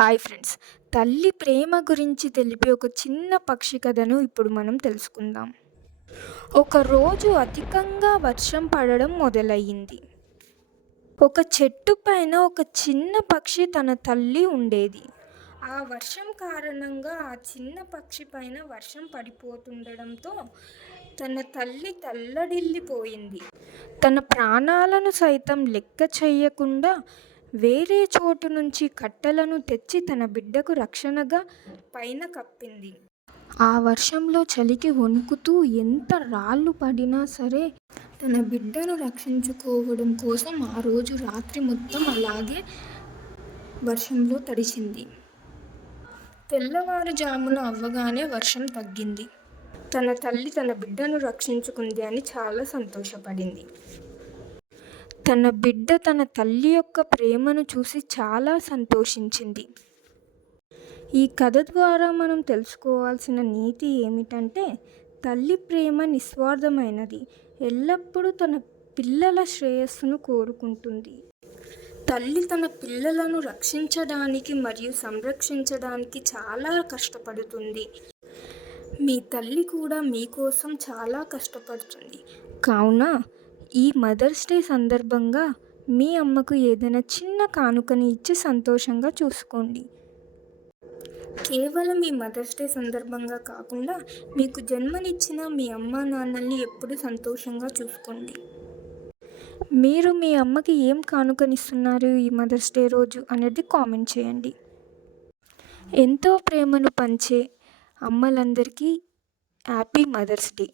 Hi friends తల్లి ప్రేమ గురించి తెలిపే ఒక చిన్న పక్షి కథను ఇప్పుడు మనం తెలుసుకుందాం. ఒకరోజు అధికంగా వర్షం పడడం మొదలయ్యింది. ఒక చెట్టు పైన ఒక చిన్న పక్షి తన తల్లి ఉండేది. ఆ వర్షం కారణంగా ఆ చిన్న పక్షి పైన వర్షం పడిపోతుండడంతో తన తల్లి తల్లడిల్లిపోయింది. తన ప్రాణాలను సైతం లెక్క చేయకుండా వేరే చోటు నుంచి కట్టెలను తెచ్చి తన బిడ్డకు రక్షణగా పైన కప్పింది. ఆ వర్షంలో చలికి వణుకుతూ ఎంత రాళ్ళు పడినా సరే తన బిడ్డను రక్షించుకోవడం కోసం ఆ రోజు రాత్రి మొత్తం అలాగే వర్షంలో తడిచింది. తెల్లవారుజామున అవ్వగానే వర్షం తగ్గింది. తన తల్లి తన బిడ్డను రక్షించుకుంది అని చాలా సంతోషపడింది. తన బిడ్డ తన తల్లి యొక్క ప్రేమను చూసి చాలా సంతోషించింది. ఈ కథ ద్వారా మనం తెలుసుకోవాల్సిన నీతి ఏమిటంటే తల్లి ప్రేమ నిస్వార్థమైనది ఎల్లప్పుడూ తన పిల్లల శ్రేయస్సును కోరుకుంటుంది. తల్లి తన పిల్లలను రక్షించడానికి మరియు సంరక్షించడానికి చాలా కష్టపడుతుంది. మీ తల్లి కూడా మీకోసం చాలా కష్టపడుతుంది. కావున ఈ మదర్స్ డే సందర్భంగా మీ అమ్మకు ఏదైనా చిన్న కానుకని ఇచ్చి సంతోషంగా చూసుకోండి. కేవలం ఈ మదర్స్ డే సందర్భంగా కాకుండా మీకు జన్మనిచ్చిన మీ అమ్మ నాన్నల్ని ఎప్పుడు సంతోషంగా చూసుకోండి. మీరు మీ అమ్మకి ఏం కానుకనిస్తున్నారు ఈ మదర్స్ డే రోజు అనేది కామెంట్ చేయండి. ఎంతో ప్రేమను పంచే అమ్మలందరికీ హ్యాపీ మదర్స్ డే.